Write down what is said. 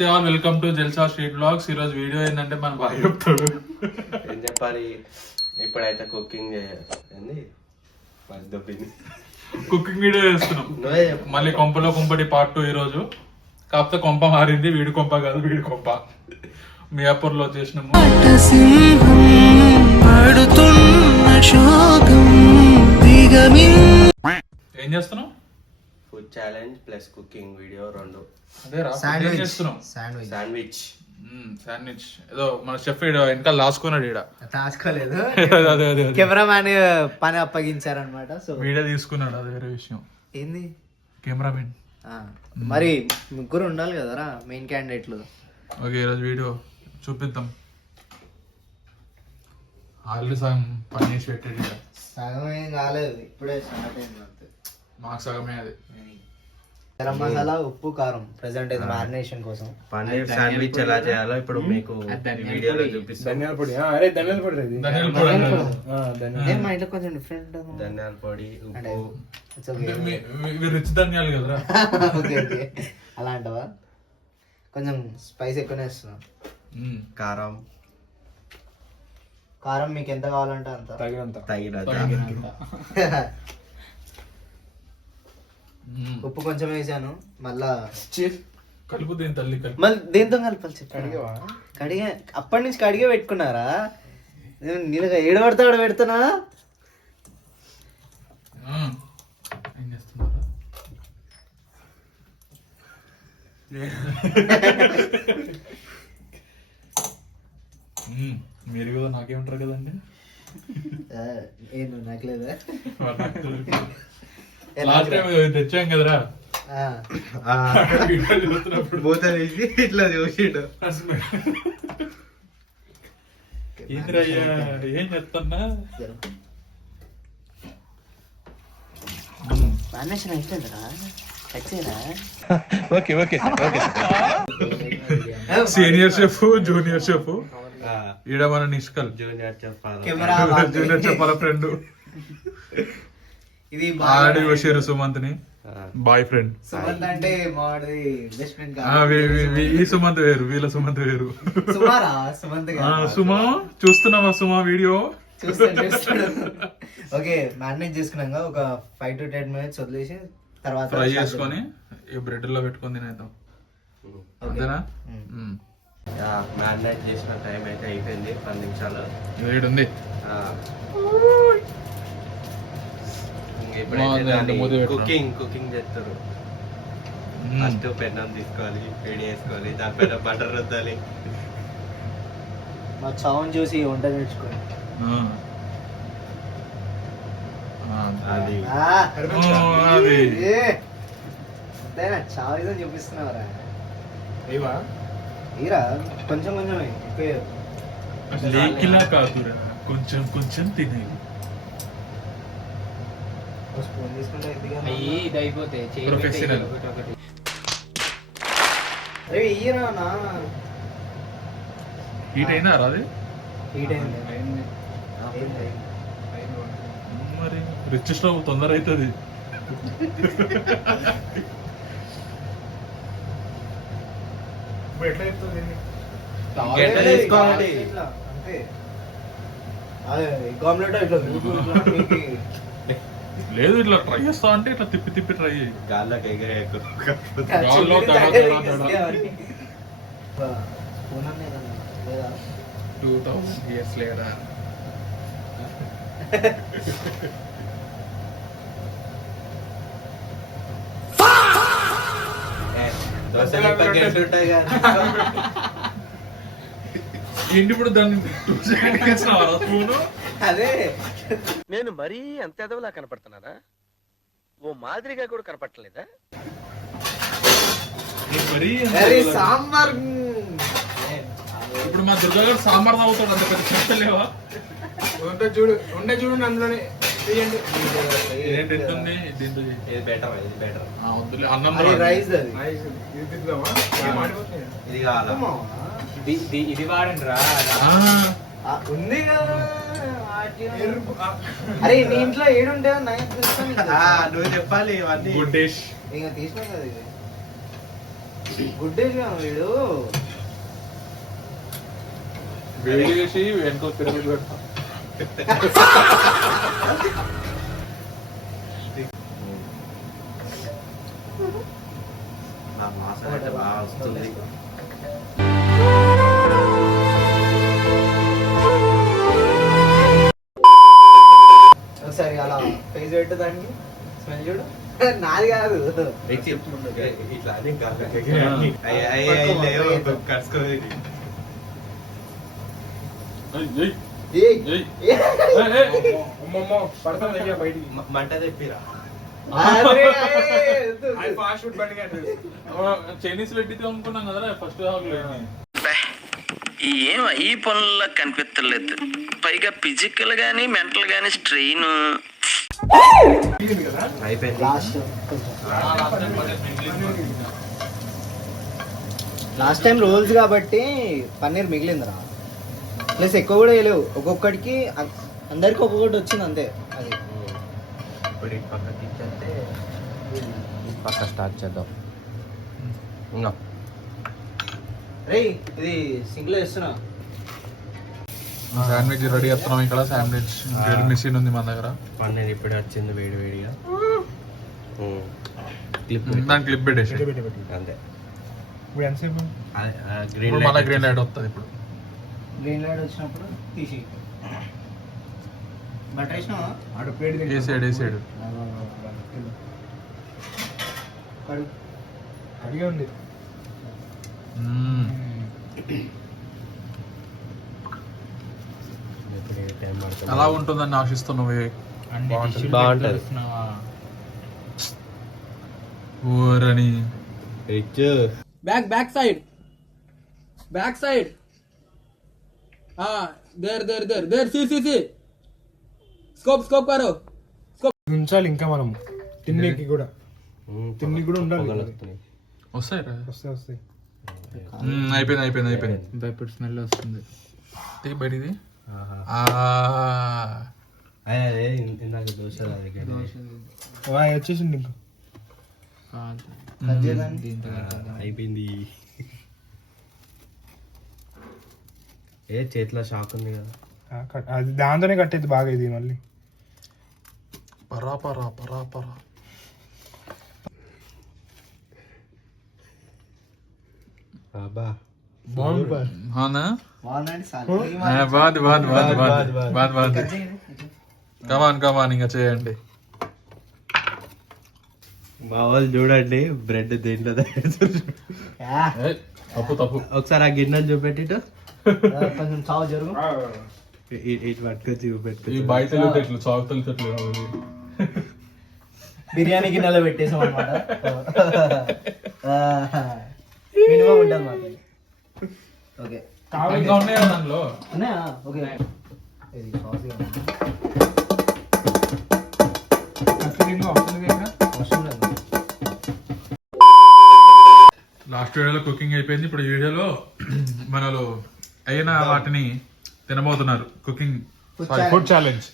నమస్తే all, welcome to Jalsa street blogs. ఈరోజు video ఏంటంటే మన బాయ్ చెప్తాడు. ఏం చెప్పాలి, ఇప్పుడైతే కుకింగ్ కుకింగ్ వీడియో చేస్తున్నాం. మళ్ళీ కొంపలో కొంపటి పార్ట్ 2 ఈరోజు. కాకపోతే కొంప మారింది, వీడి కొంప కాదు, వీడి కొంప. మియాపూర్ లో చేసినాము. ఏం చేస్తున్నావు? Food challenge plus cooking video రెండు. అదే రా, చేస్తున్నాం శాండ్విచ్. శాండ్విచ్ ఏదో మన షెఫ్ వెనకాల లాసుకున్నాడు. రాసుకోలేదు, కెమెరామ్యాన్ పని అప్పగించారనమాట. సో వీడియో తీసుకున్నాడు, అది వేరే విషయం. ఏంది కెమెరామెన్ మరి ముగ్గురు ఉండాలి కదరా మెయిన్ క్యాండిడేట్లు. ఓకే, ఈరోజు వీడియో చూపిద్దాం. ఆల్రెడీ సగం పని చేసి పెట్టాడు. సగం ఏం కాలేదు, ఇప్పుడే స్టార్ట్ అయింది. మాకు సగమే అది. గరం మసాలా, ఉప్పు, కారం ప్రెసెంట్ అయితే మ్యారినేషన్ కోసం. పన్నీర్ శాండ్విచ్ ఎలా చేయాలో ఇప్పుడు మీకు వీడియోలో చూపిస్తాను. ధనియాల పొడి మా ఇంట్లో కొంచెం డిఫరెంట్. ధనియాల పొడి, ఉప్పు, రిచ్ ధనియాలు కదరా. ఓకే ఓకే, అలా అంటావా? కొంచెం స్పైస్ ఎక్కువనే వేస్తున్నాం. కారం కారం మీకు ఎంత కావాలంటే అంత తగినంత. ఉప్పు కొంచెం వేసాను. మళ్ళా కలుపు దేని తల్లి మళ్ళీ దేంతో కలపాలి చెప్పి కడిగే అప్పటి నుంచి కడిగే పెట్టుకున్నారా? నీళ్ళగా ఏడు పడతా ఆడ పెడుతున్నా. ఏం చేస్తున్నారా? మీరు కదా నాకేమంటారు కదండి. ఏం నాకులేదా? లాస్ట్ టైం తెచ్చాం కదరా, మూత తీసి ఇట్లా చూసిండు. ఏంద్రయ్యా ఏం చెప్తున్నా? మ్యారినేషన్ అయిపోయిందిరా. Senior chef, junior chef. ఈడ మన నిష్కల్ జూనియర్ చెప్పాలి, జూనియర్ చెప్పాల ఫ్రెండ్. ఇది ఆల్రెడీ వచ్చారు సుమంత్ ని బాయ్ ఫ్రెండ్. సుమంత్ అంటే మాది బెస్ట్ ఫ్రెండ్. ఈ సుమంత్ వేరు, వీళ్ళ సుమంత్ వేరు. సుమారా సుమంత్ సుమా చూస్తున్నావా? సుమా వీడియో చూస్తాడు. ఓకే, మ్యారినేట్ చేసుకున్నాక ఒక 5 to 10 minutes వదిలేసి తర్వాత ఫ్రై చేసుకొని ఈ బ్రెడ్ లో పెట్టుకొని తినేద్దాం. అంతేనా? మ్యారినేట్ చేసిన టైం అయితే అయిపోయింది, 10 నిమిషాలు. వేడి ఉంది. కుకింగ్ చేస్తారు. ఫస్ట్ పెన్నం తీసుకోవాలి, వేడి వేసుకోవాలి, దానిపైన బటర్ రుద్దాలి. మా చావుని చూసి వంట నేర్చుకోండి. అది అంతేనా? చావు ఏదో చూపిస్తున్నావురా. ఈరా కొంచెం కొంచెం లేకిలా కాదురా, కొంచెం కొంచెం తినేది. స్పూన్ తీసుకుంటే ఇది అయిపోతే ప్రొఫెషనల్. అరే ఇయ్యరా నా హీట్ అయినా రాదు. హీట్ అయింది. మరి రిచ్ స్టవ్ తొందర అవుతుంది. ఎట్లా తీసుకోవాలి? అంతే ఆమ్లెట్ ఇట్లా లేదు, ఇట్లా ట్రై చేస్తా అంటే ఇట్లా తిప్పి తిప్పి ట్రై చేయి. గాల్లోకి ఎగిరే లేదా 2000 years later. ఏంటి ఇప్పుడు దాన్ని అదే నేను మరీ అంత ఎదవలా కనపడుతున్నారా? ఓ మాదిరిగా కూడా కనపడలేదా? సాంబార్. ఇప్పుడు మా దుర్గా గారు సాంబార్ తాగుతాడు, అంత పెద్ద చెప్పలేవా? చూడు అందులోనే ఏంటి ఎత్తుంది ఇది బెటర్, ఇది బెటర్. అన్నం రైస్. ఇది కావాలా? ఇది వాడండి రా. ఉంది కదా. అరే నీ ఇంట్లో ఏడుంటే నువ్వు చెప్పాలి ఇవన్నీ. ఇంకా తీసినా కదా ఇది. గుడ్డేగా వీడు. వేడి చేసి వెనుక పిరమిడ్ పెడతాం. వాసన అయితే బాగా వస్తుంది. ఒకసారి అలా ఫేస్ పెట్టు దానికి. స్మెల్ చూడు. నాది కాదు. ఇట్లా అని కాదు కలుసుకోవాలి. ఏయ్, ఏయ్, ఏయ్, ఏయ్. మంట తెప్పిరా. అరే, ఏయ్, వద్దు, వద్దు. చైనీస్ పెట్టితే అనుకున్నాం కదా ఫస్ట్ హాఫ్ లో. ఏం ఈ పనుల్లో కనిపించలేదు. పైగా ఫిజికల్ గానీ మెంటల్ గానీ స్ట్రెయిన్. అయిపోయింది. లాస్ట్ టైం రోల్స్ కాబట్టి పన్నీర్ మిగిలిందిరా. ప్లస్ ఎక్కువ కూడా వేయలేవు. ఒక్కొక్కడికి అందరికి ఒక్కొక్కటి వచ్చింది అంతే. అది ఇప్పుడు ఈ పక్కకి ఇచ్చేస్తే పక్క స్టార్ట్ చేద్దాం. ఇంకా రే ఇది సింగిల్ వేస్తున్నా. శాండ్విచ్ రెడీ చేస్తున్నాం ఇక్కడ. శాండ్విచ్ మిషన్ ఉంది మన దగ్గర. పన్నీర్ ఇప్పుడే వచ్చింది వేడి వేడిగా. క్లిప్ దాని క్లిప్ పెట్టేసి అంతే. ఇప్పుడు మళ్ళీ గ్రీన్ లైట్ వస్తుంది. ఇప్పుడు గ్రీన్ లైట్ వచ్చినప్పుడు తీసి బటర్ వేసినావా? ఏ సైడ్ ఏ సైడ్ అడిగే ఉంది. అలా ఉంటుందని ఆశిస్తున్నావే. బాగుంటది. ఊరని बैक साइड हाँ देर सी स्कोप करो ఉంచాలి ఇంకా మనం తిన్నికి కూడా ఉండాలి. వస్తాయి రా. వస్తాయి. అయిపోయింది. ఇప్పుడు స్మెల్ వస్తుంది. బయటిది అదే ఇందాక దోశ వచ్చేసింది ఇంకా. దీంతో అయిపోయింది. ఏ చేతిలో షాక్ ఉంది కదా. అది దాంతోనే కట్టేది బాగా ఇది మళ్ళీ. పరా బాబా అవునా? బాగుందండి. బాద్ కమాన్ ఇంకా చేయండి. మా వాళ్ళు చూడండి బ్రెడ్ దేంట్లో తప్పు ఒకసారి ఆ గిన్నెలు చూపెట్టి కొంచెం చావు జరుగు. ఇటు పట్టుకొచ్చి ఈ చూపెట్టుకొచ్చి బయట చెట్లు చాకుతలు చెట్లు బిర్యానీ గిన్నెలో పెట్టేసాం అనమాట. మినిమం ఉంటుంది మాట. ఓకే ఇంకా ఉన్నాయా దాంట్లో? ఉన్నాయా? ఓకే ఇది సాస్ అవసరం లేదు. లాస్ట్ వీడియోలో కుకింగ్ అయిపోయింది. ఇప్పుడు ఈ వీడియోలో మనలో అయిన వాటిని తినబోతున్నారు. Cooking food challenge.